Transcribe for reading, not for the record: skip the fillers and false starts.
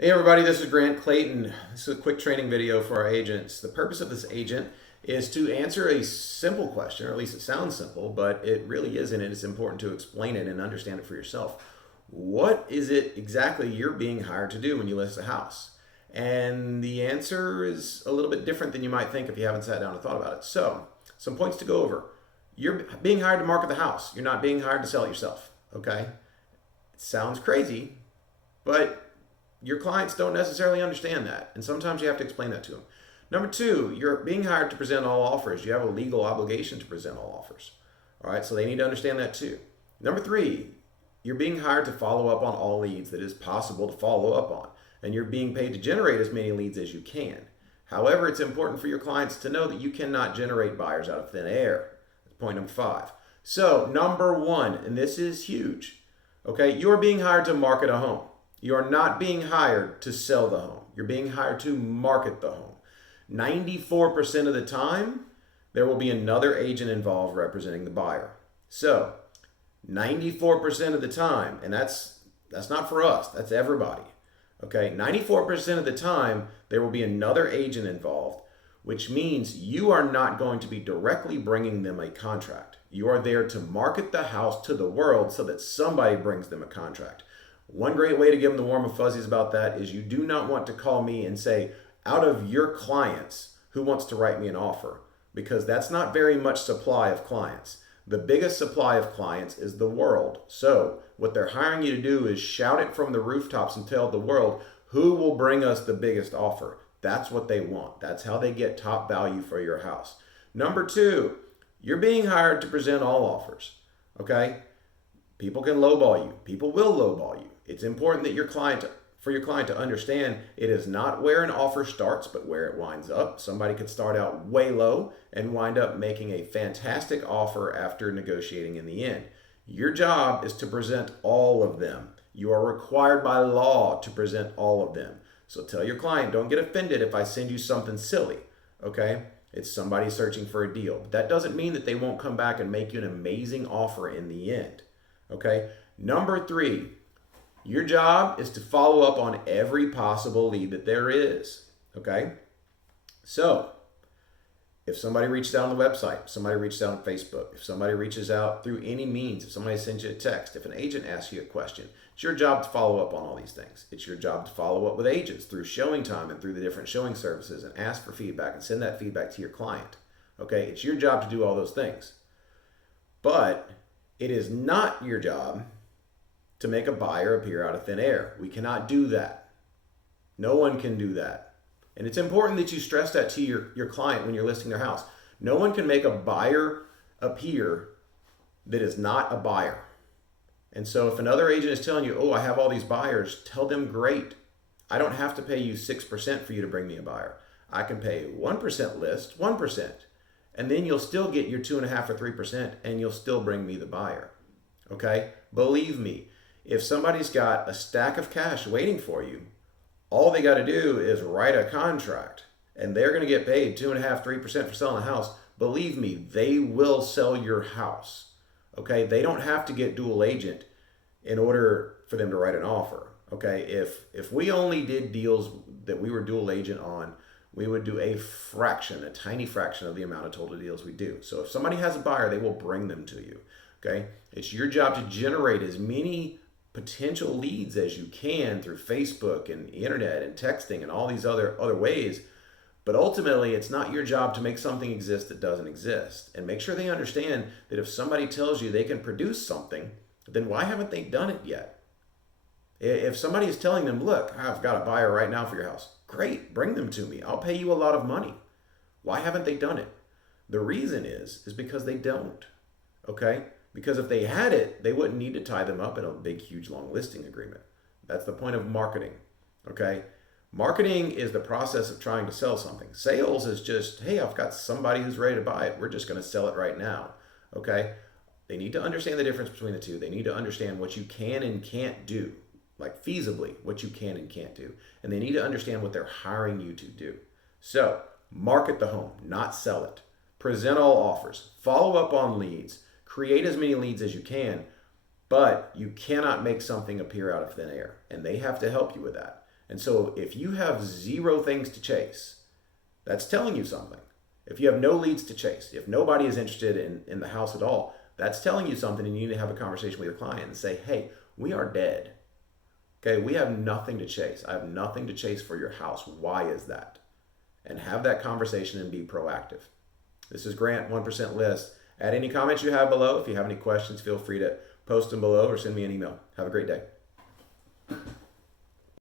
Hey everybody, this is Grant Clayton. This is a quick training video for our agents. The purpose of this agent is to answer a simple question, or at least it sounds simple, but it really isn't, and it's important to explain it and understand it for yourself. What is it exactly you're being hired to do when you list a house? And the answer is a little bit different than you might think if you haven't sat down and thought about it. So, some points to go over. You're being hired to market the house. You're not being hired to sell it yourself, okay? It sounds crazy, but your clients don't necessarily understand that, and sometimes you have to explain that to them. Number two, you're being hired to present all offers. You have a legal obligation to present all offers. All right, so they need to understand that too. Number three, you're being hired to follow up on all leads that is possible to follow up on, and you're being paid to generate as many leads as you can. However, it's important for your clients to know that you cannot generate buyers out of thin air. That's point number five. So, number one, and this is huge, okay, you're being hired to market a home. You are not being hired to sell the home. You're being hired to market the home. 94% of the time, there will be another agent involved representing the buyer. So, 94% of the time, and that's not for us, that's everybody. Okay, 94% of the time, there will be another agent involved, which means you are not going to be directly bringing them a contract. You are there to market the house to the world so that somebody brings them a contract. One great way to give them the warm and fuzzies about that is you do not want to call me and say, out of your clients, who wants to write me an offer? Because that's not very much supply of clients. The biggest supply of clients is the world. So what they're hiring you to do is shout it from the rooftops and tell the world who will bring us the biggest offer. That's what they want. That's how they get top value for your house. Number two, you're being hired to present all offers. Okay? People can lowball you. People will lowball you. It's important that for your client to understand it is not where an offer starts, but where it winds up. Somebody could start out way low and wind up making a fantastic offer after negotiating in the end. Your job is to present all of them. You are required by law to present all of them. So tell your client, don't get offended if I send you something silly, okay? It's somebody searching for a deal. But that doesn't mean that they won't come back and make you an amazing offer in the end. Okay. Number three, your job is to follow up on every possible lead that there is. Okay. So if somebody reaches out on the website, if somebody reaches out on Facebook, if somebody reaches out through any means, if somebody sends you a text, if an agent asks you a question, it's your job to follow up on all these things. It's your job to follow up with agents through showing time and through the different showing services and ask for feedback and send that feedback to your client. Okay. It's your job to do all those things. But it is not your job to make a buyer appear out of thin air. We cannot do that. No one can do that. And it's important that you stress that to your client when you're listing their house. No one can make a buyer appear that is not a buyer. And so if another agent is telling you, oh, I have all these buyers, tell them, great. I don't have to pay you 6% for you to bring me a buyer. I can pay 1% list, 1%. And then you'll still get your 2.5 or 3% and you'll still bring me the buyer. Okay? Believe me, if somebody's got a stack of cash waiting for you, all they got to do is write a contract and they're going to get paid 2.5, 3% for selling a house. Believe me, they will sell your house. Okay? They don't have to get dual agent in order for them to write an offer. Okay? If we only did deals that we were dual agent on, we would do a tiny fraction of the amount of total deals we do. So if somebody has a buyer, they will bring them to you. Okay? It's your job to generate as many potential leads as you can through Facebook and the internet and texting and all these other ways. But ultimately, it's not your job to make something exist that doesn't exist. And make sure they understand that if somebody tells you they can produce something, then why haven't they done it yet? If somebody is telling them, look, I've got a buyer right now for your house, great, bring them to me. I'll pay you a lot of money. Why haven't they done it? The reason is because they don't. Okay? Because if they had it, they wouldn't need to tie them up in a big, huge, long listing agreement. That's the point of marketing. Okay? Marketing is the process of trying to sell something. Sales is just, hey, I've got somebody who's ready to buy it. We're just going to sell it right now. Okay? They need to understand the difference between the two. They need to understand what you can and can't do, like feasibly, what you can and can't do. And they need to understand what they're hiring you to do. So, market the home, not sell it. Present all offers. Follow up on leads. Create as many leads as you can, but you cannot make something appear out of thin air. And they have to help you with that. And so if you have zero things to chase, that's telling you something. If you have no leads to chase, if nobody is interested in the house at all, that's telling you something, and you need to have a conversation with your client and say, hey, we are dead. Okay, we have nothing to chase. I have nothing to chase for your house. Why is that? And have that conversation and be proactive. This is Grant, 1% List. Add any comments you have below. If you have any questions, feel free to post them below or send me an email. Have a great day.